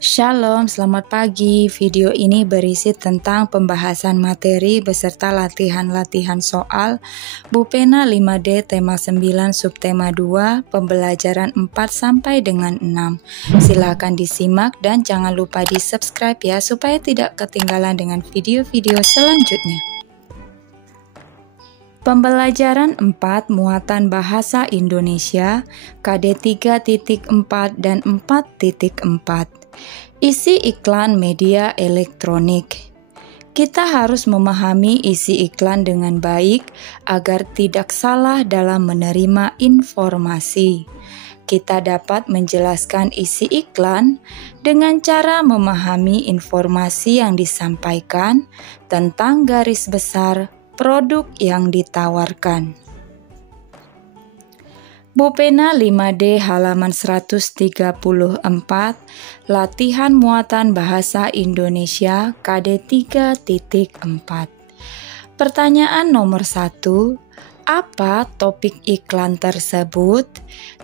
Shalom, selamat pagi. Video ini berisi tentang pembahasan materi beserta latihan-latihan soal Bupena 5D tema 9 subtema 2 pembelajaran 4 sampai dengan 6. Silakan disimak dan jangan lupa di-subscribe ya supaya tidak ketinggalan dengan video-video selanjutnya. Pembelajaran 4 Muatan Bahasa Indonesia KD 3.4 dan 4.4. Isi iklan media elektronik. Kita harus memahami isi iklan dengan baik agar tidak salah dalam menerima informasi. Kita dapat menjelaskan isi iklan dengan cara memahami informasi yang disampaikan tentang garis besar produk yang ditawarkan. Bupena 5D halaman 134, Latihan Muatan Bahasa Indonesia KD 3.4. Pertanyaan nomor 1, apa topik iklan tersebut?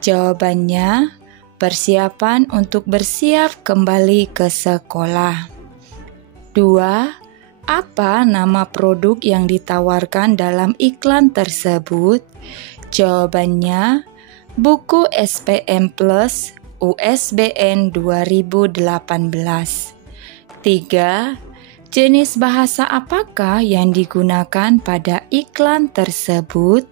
Jawabannya, persiapan untuk bersiap kembali ke sekolah. 2. Apa nama produk yang ditawarkan dalam iklan tersebut? Jawabannya, buku SPM Plus USBN 2018. 3. Jenis bahasa apakah yang digunakan pada iklan tersebut?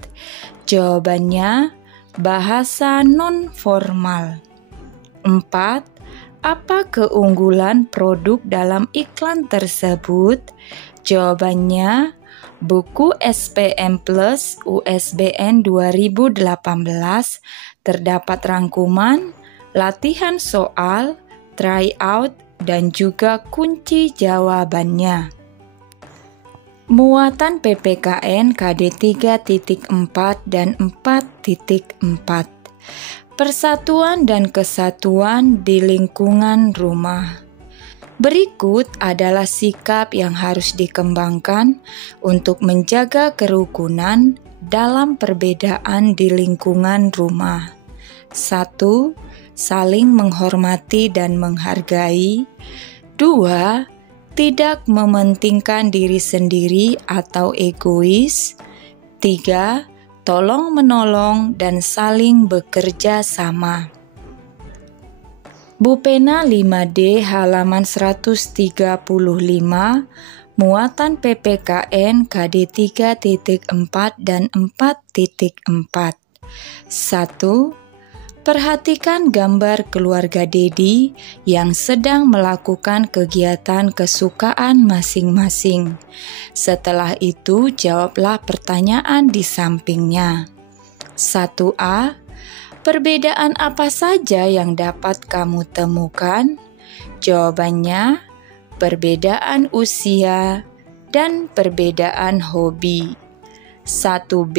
Jawabannya, bahasa non-formal. 4. Apa keunggulan produk dalam iklan tersebut? Jawabannya, buku SPM Plus USBN 2018 terdapat rangkuman, latihan soal, tryout, dan juga kunci jawabannya. Muatan PPKN KD 3.4 dan 4.4. Persatuan dan kesatuan di lingkungan rumah. Berikut adalah sikap yang harus dikembangkan untuk menjaga kerukunan dalam perbedaan di lingkungan rumah. 1. Saling menghormati dan menghargai. 2. Tidak mementingkan diri sendiri atau egois. 3. Tolong menolong dan saling bekerja sama. Bupena 5D halaman 135, Muatan PPKN KD 3.4 dan 4.4. 1. Perhatikan gambar keluarga Dedi yang sedang melakukan kegiatan kesukaan masing-masing. Setelah itu, jawablah pertanyaan di sampingnya. 1A. Perbedaan apa saja yang dapat kamu temukan? Jawabannya, perbedaan usia dan perbedaan hobi. 1B.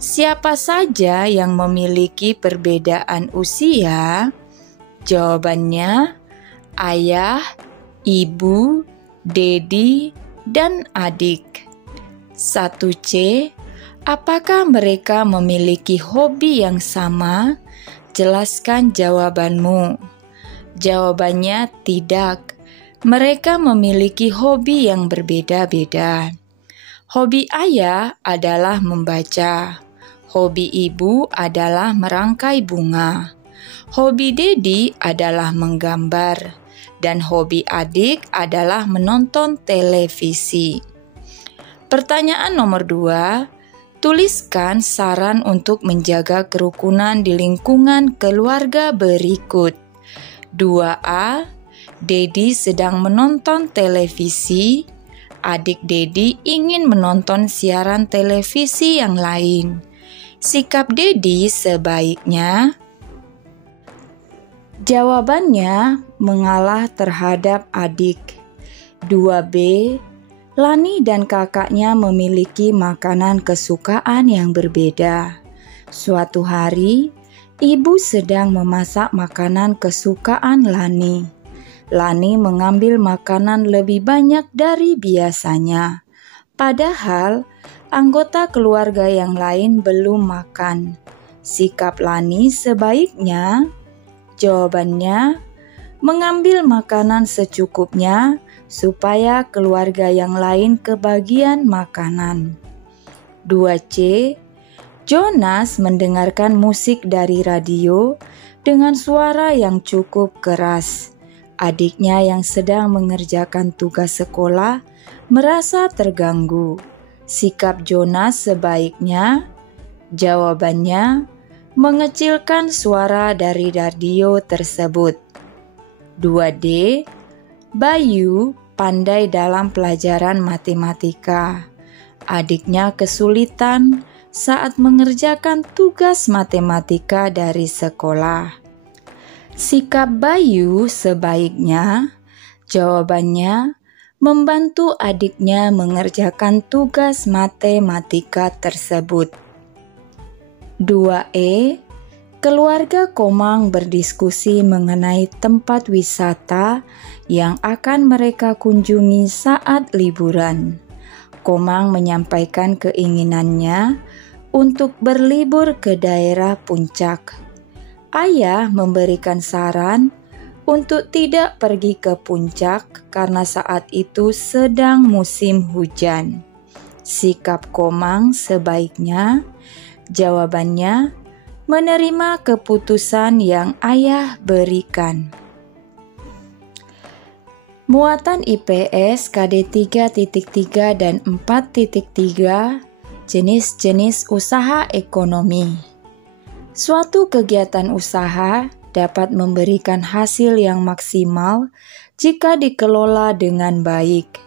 Siapa saja yang memiliki perbedaan usia? Jawabannya, ayah, ibu, Dedi, dan adik. 1C. Apakah mereka memiliki hobi yang sama? Jelaskan jawabanmu. Jawabannya tidak. Mereka memiliki hobi yang berbeda-beda. Hobi ayah adalah membaca. Hobi ibu adalah merangkai bunga. Hobi Dedi adalah menggambar. Dan hobi adik adalah menonton televisi. Pertanyaan nomor 2. Tuliskan saran untuk menjaga kerukunan di lingkungan keluarga berikut. 2A. Dedi sedang menonton televisi. Adik Dedi ingin menonton siaran televisi yang lain. Sikap Dedi sebaiknya. Jawabannya, mengalah terhadap adik. 2B. Lani dan kakaknya memiliki makanan kesukaan yang berbeda. Suatu hari, ibu sedang memasak makanan kesukaan Lani. Lani mengambil makanan lebih banyak dari biasanya. Padahal, anggota keluarga yang lain belum makan. Sikap Lani sebaiknya. Jawabannya, mengambil makanan secukupnya supaya keluarga yang lain kebagian makanan. 2C. Jonas mendengarkan musik dari radio dengan suara yang cukup keras. Adiknya yang sedang mengerjakan tugas sekolah merasa terganggu. Sikap Jonas sebaiknya, jawabannya, mengecilkan suara dari radio tersebut. 2D. Bayu pandai dalam pelajaran matematika. Adiknya kesulitan saat mengerjakan tugas matematika dari sekolah. Sikap Bayu sebaiknya, jawabannya, membantu adiknya mengerjakan tugas matematika tersebut. 2E. Keluarga Komang berdiskusi mengenai tempat wisata yang akan mereka kunjungi saat liburan. Komang menyampaikan keinginannya untuk berlibur ke daerah puncak. Ayah memberikan saran untuk tidak pergi ke puncak karena saat itu sedang musim hujan. Sikap Komang sebaiknya, jawabannya, menerima keputusan yang ayah berikan. Muatan IPS KD 3.3 dan 4.3 jenis-jenis usaha ekonomi. Suatu kegiatan usaha dapat memberikan hasil yang maksimal jika dikelola dengan baik.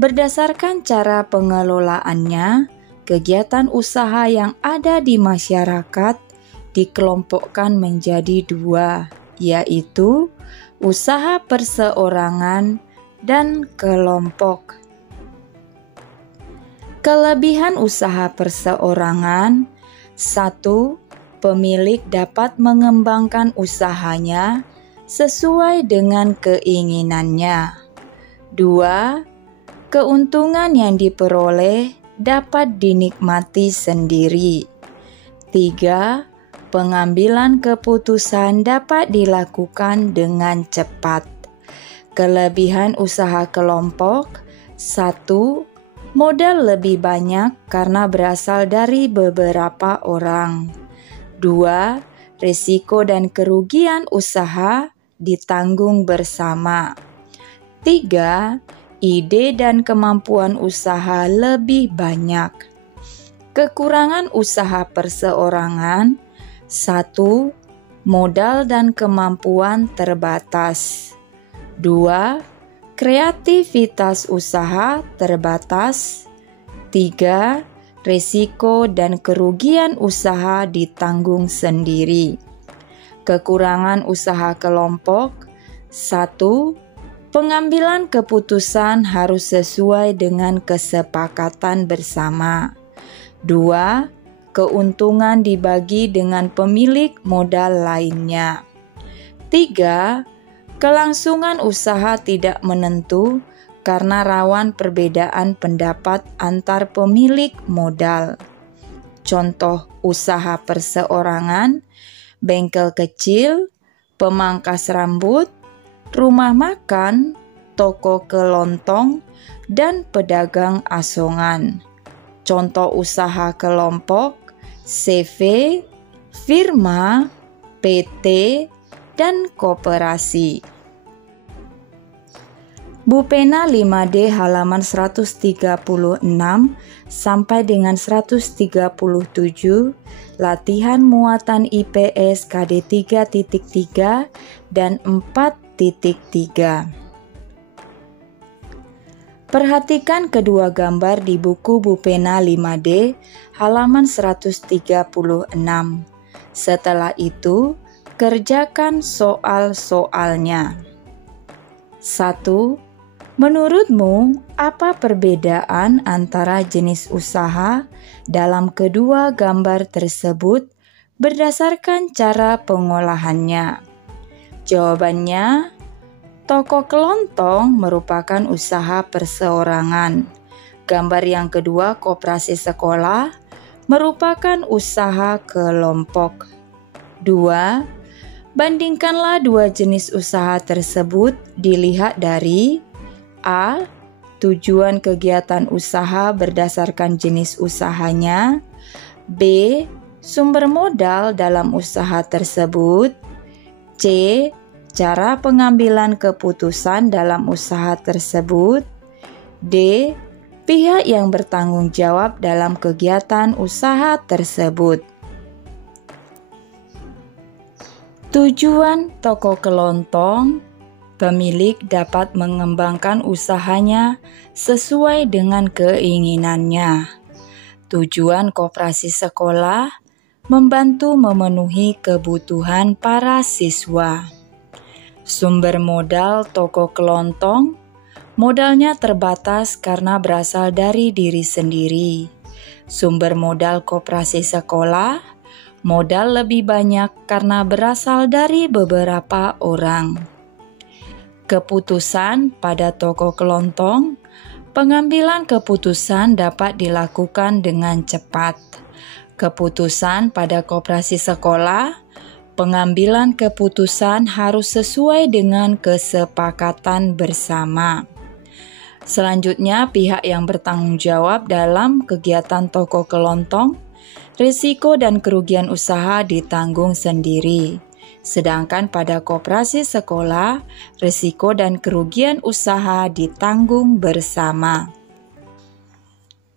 Berdasarkan cara pengelolaannya, kegiatan usaha yang ada di masyarakat dikelompokkan menjadi dua, yaitu usaha perseorangan dan kelompok. Kelebihan usaha perseorangan: 1. Pemilik dapat mengembangkan usahanya sesuai dengan keinginannya. 2. Keuntungan yang diperoleh dapat dinikmati sendiri. 3. Pengambilan keputusan dapat dilakukan dengan cepat. Kelebihan usaha kelompok: 1. Modal lebih banyak karena berasal dari beberapa orang. 2. Risiko dan kerugian usaha ditanggung bersama. 3. Ide dan kemampuan usaha lebih banyak. Kekurangan usaha perseorangan: 1. Modal dan kemampuan terbatas. 2. Kreativitas usaha terbatas. 3. Risiko dan kerugian usaha ditanggung sendiri. Kekurangan usaha kelompok: 1. Pengambilan keputusan harus sesuai dengan kesepakatan bersama. 2. Keuntungan dibagi dengan pemilik modal lainnya. 3. Kelangsungan usaha tidak menentu karena rawan perbedaan pendapat antar pemilik modal. Contoh usaha perseorangan: bengkel kecil, pemangkas rambut, rumah makan, toko kelontong, dan pedagang asongan. Contoh usaha kelompok: CV, firma, PT, dan koperasi. Bupena 5D halaman 136 sampai dengan 137, latihan muatan IPS KD 3.3 dan 4.3. Perhatikan kedua gambar di buku Bupena 5D halaman 136. Setelah itu, kerjakan soal-soalnya. 1. Menurutmu, apa perbedaan antara jenis usaha dalam kedua gambar tersebut berdasarkan cara pengolahannya? Jawabannya, toko kelontong merupakan usaha perseorangan. Gambar yang kedua, koperasi sekolah, merupakan usaha kelompok. 2. Bandingkanlah dua jenis usaha tersebut dilihat dari A. Tujuan kegiatan usaha berdasarkan jenis usahanya. B. Sumber modal dalam usaha tersebut. C. Cara pengambilan keputusan dalam usaha tersebut. D. Pihak yang bertanggung jawab dalam kegiatan usaha tersebut. Tujuan toko kelontong: pemilik dapat mengembangkan usahanya sesuai dengan keinginannya. Tujuan koperasi sekolah: membantu memenuhi kebutuhan para siswa. Sumber modal toko kelontong: modalnya terbatas karena berasal dari diri sendiri. Sumber modal koperasi sekolah: modal lebih banyak karena berasal dari beberapa orang. Keputusan pada toko kelontong: pengambilan keputusan dapat dilakukan dengan cepat. Keputusan pada koperasi sekolah: pengambilan keputusan harus sesuai dengan kesepakatan bersama. Selanjutnya, pihak yang bertanggung jawab dalam kegiatan toko kelontong: risiko dan kerugian usaha ditanggung sendiri. Sedangkan pada koperasi sekolah, risiko dan kerugian usaha ditanggung bersama.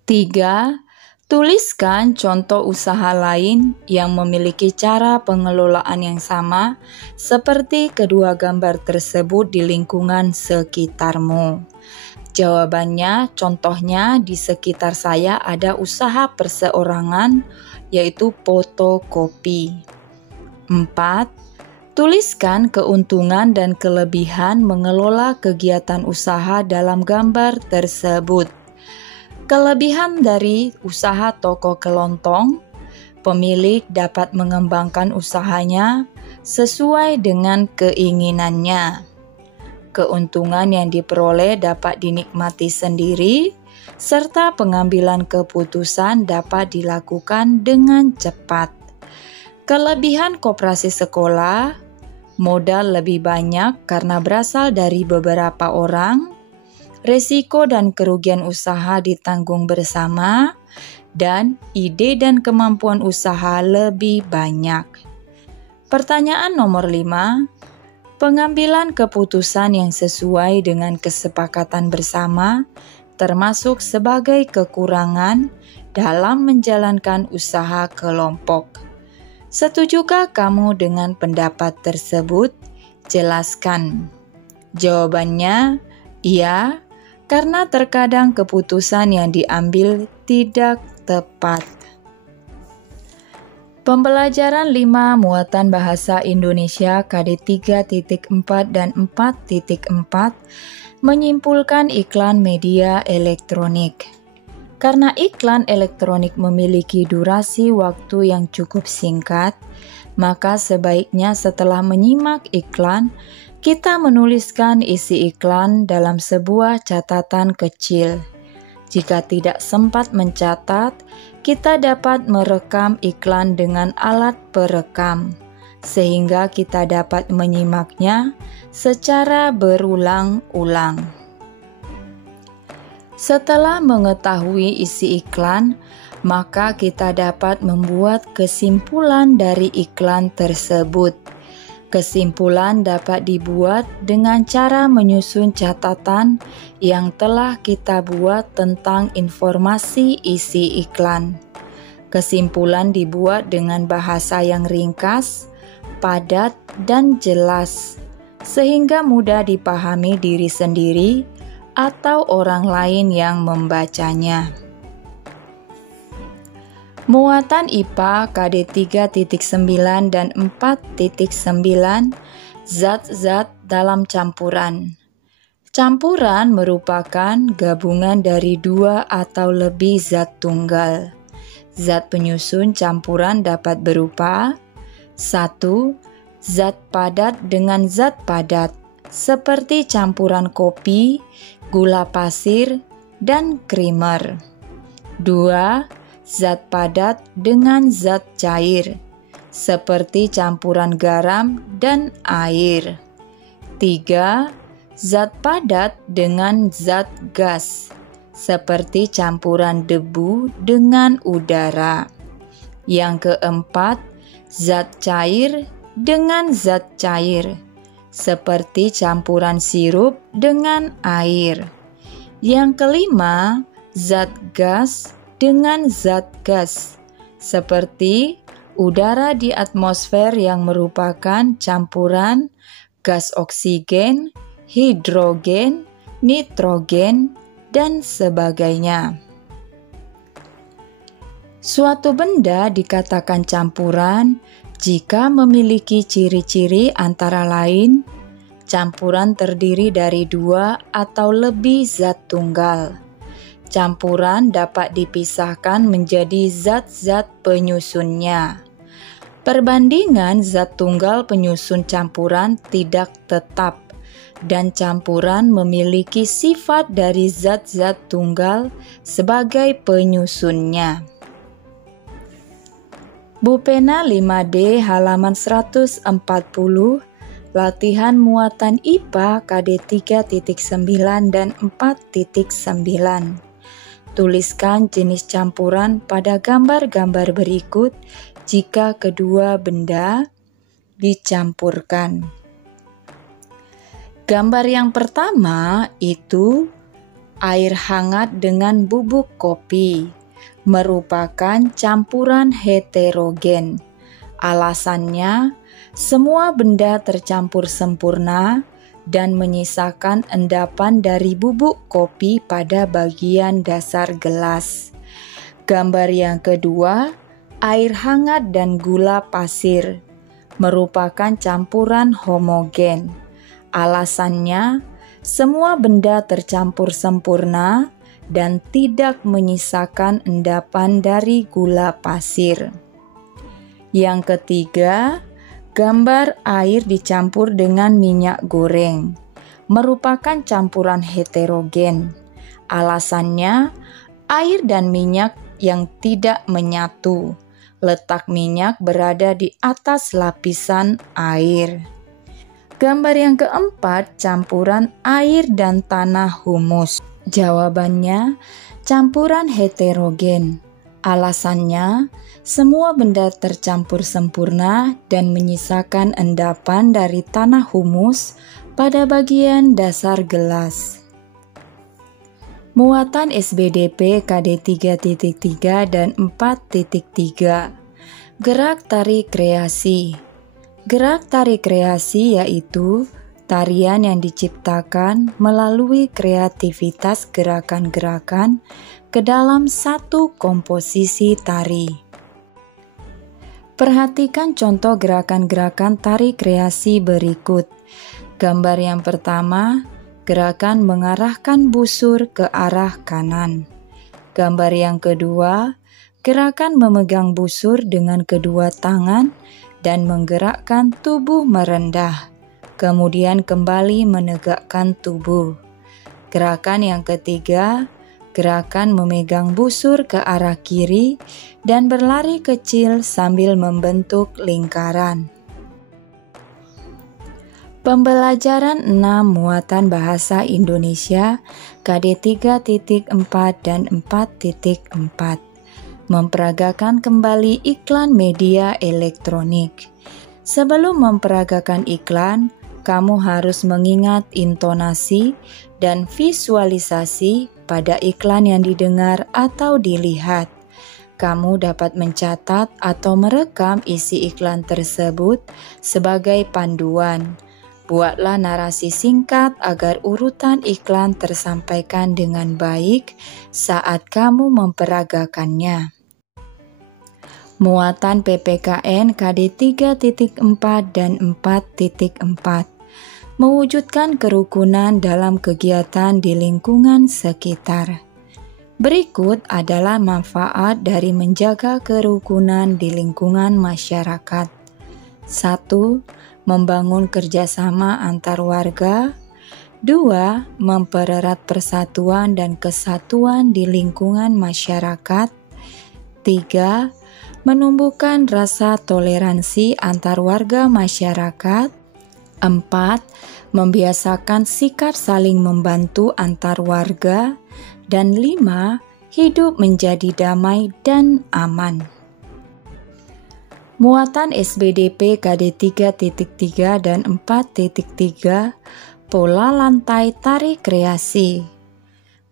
3. Tuliskan contoh usaha lain yang memiliki cara pengelolaan yang sama seperti kedua gambar tersebut di lingkungan sekitarmu. Jawabannya, contohnya di sekitar saya ada usaha perseorangan, yaitu fotokopi. 4. Tuliskan keuntungan dan kelebihan mengelola kegiatan usaha dalam gambar tersebut. Kelebihan dari usaha toko kelontong: pemilik dapat mengembangkan usahanya sesuai dengan keinginannya. Keuntungan yang diperoleh dapat dinikmati sendiri, serta pengambilan keputusan dapat dilakukan dengan cepat. Kelebihan koperasi sekolah: modal lebih banyak karena berasal dari beberapa orang. Risiko dan kerugian usaha ditanggung bersama, dan ide dan kemampuan usaha lebih banyak. Pertanyaan nomor 5. Pengambilan keputusan yang sesuai dengan kesepakatan bersama termasuk sebagai kekurangan dalam menjalankan usaha kelompok. Setujukah kamu dengan pendapat tersebut? Jelaskan. Jawabannya, iya, karena terkadang keputusan yang diambil tidak tepat. Pembelajaran 5 Muatan Bahasa Indonesia KD 3.4 dan 4.4 menyimpulkan iklan media elektronik. Karena iklan elektronik memiliki durasi waktu yang cukup singkat, maka sebaiknya setelah menyimak iklan, kita menuliskan isi iklan dalam sebuah catatan kecil. Jika tidak sempat mencatat, kita dapat merekam iklan dengan alat perekam, sehingga kita dapat menyimaknya secara berulang-ulang. Setelah mengetahui isi iklan, maka kita dapat membuat kesimpulan dari iklan tersebut. Kesimpulan dapat dibuat dengan cara menyusun catatan yang telah kita buat tentang informasi isi iklan. Kesimpulan dibuat dengan bahasa yang ringkas, padat, dan jelas, sehingga mudah dipahami diri sendiri atau orang lain yang membacanya. Muatan IPA KD 3.9 dan 4.9 Zat-zat dalam campuran. Campuran merupakan gabungan dari dua atau lebih zat tunggal. Zat penyusun campuran dapat berupa 1. Zat padat dengan zat padat, seperti campuran kopi, gula pasir, dan krimer. 2. Zat padat dengan zat cair, seperti campuran garam dan air. 3. Zat padat dengan zat gas, seperti campuran debu dengan udara. Yang keempat, zat cair dengan zat cair, seperti campuran sirup dengan air. Yang kelima, zat gas dengan zat gas, seperti udara di atmosfer yang merupakan campuran gas oksigen, hidrogen, nitrogen, dan sebagainya. Suatu benda dikatakan campuran jika memiliki ciri-ciri antara lain campuran terdiri dari 2 atau lebih zat tunggal. Campuran dapat dipisahkan menjadi zat-zat penyusunnya. Perbandingan zat tunggal penyusun campuran tidak tetap, dan campuran memiliki sifat dari zat-zat tunggal sebagai penyusunnya. Bupena 5D halaman 140, latihan muatan IPA KD 3.9 dan 4.9. Tuliskan jenis campuran pada gambar-gambar berikut jika kedua benda dicampurkan. Gambar yang pertama itu air hangat dengan bubuk kopi, merupakan campuran heterogen. Alasannya, semua benda tercampur sempurna dan menyisakan endapan dari bubuk kopi pada bagian dasar gelas. Gambar yang kedua, air hangat dan gula pasir, merupakan campuran homogen. Alasannya, semua benda tercampur sempurna dan tidak menyisakan endapan dari gula pasir. Yang ketiga, gambar air dicampur dengan minyak goreng, merupakan campuran heterogen. Alasannya, air dan minyak yang tidak menyatu. Letak minyak berada di atas lapisan air. Gambar yang keempat, campuran air dan tanah humus. Jawabannya, campuran heterogen. Alasannya, semua benda tercampur sempurna dan menyisakan endapan dari tanah humus pada bagian dasar gelas. Muatan SBDP KD 3.3 dan 4.3. Gerak tarik kreasi. Gerak tarik kreasi yaitu tarian yang diciptakan melalui kreativitas gerakan-gerakan ke dalam satu komposisi tari. Perhatikan contoh gerakan-gerakan tari kreasi berikut. Gambar yang pertama, gerakan mengarahkan busur ke arah kanan. Gambar yang kedua, gerakan memegang busur dengan kedua tangan dan menggerakkan tubuh merendah, kemudian kembali menegakkan tubuh. Gerakan yang ketiga, gerakan memegang busur ke arah kiri dan berlari kecil sambil membentuk lingkaran. Pembelajaran 6 muatan bahasa Indonesia KD 3.4 dan 4.4. Memperagakan kembali iklan media elektronik. Sebelum memperagakan iklan, kamu harus mengingat intonasi dan visualisasi pada iklan yang didengar atau dilihat. Kamu dapat mencatat atau merekam isi iklan tersebut sebagai panduan. Buatlah narasi singkat agar urutan iklan tersampaikan dengan baik saat kamu memperagakannya. Muatan PPKN KD 3.4 dan 4.4. Mewujudkan kerukunan dalam kegiatan di lingkungan sekitar. Berikut adalah manfaat dari menjaga kerukunan di lingkungan masyarakat. 1. Membangun kerjasama antar warga. 2. Mempererat persatuan dan kesatuan di lingkungan masyarakat. 3. menumbuhkan rasa toleransi antar warga masyarakat. 4. Membiasakan sikap saling membantu antar warga. Dan 5. Hidup menjadi damai dan aman. Muatan SBDP KD 3.3 dan 4.3, pola lantai tari kreasi.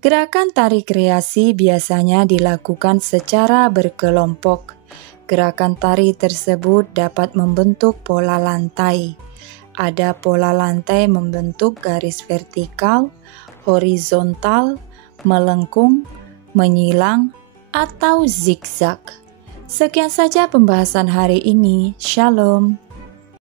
Gerakan tari kreasi biasanya dilakukan secara berkelompok. Gerakan tari tersebut dapat membentuk pola lantai. Ada pola lantai membentuk garis vertikal, horizontal, melengkung, menyilang, atau zigzag. Sekian saja pembahasan hari ini. Shalom.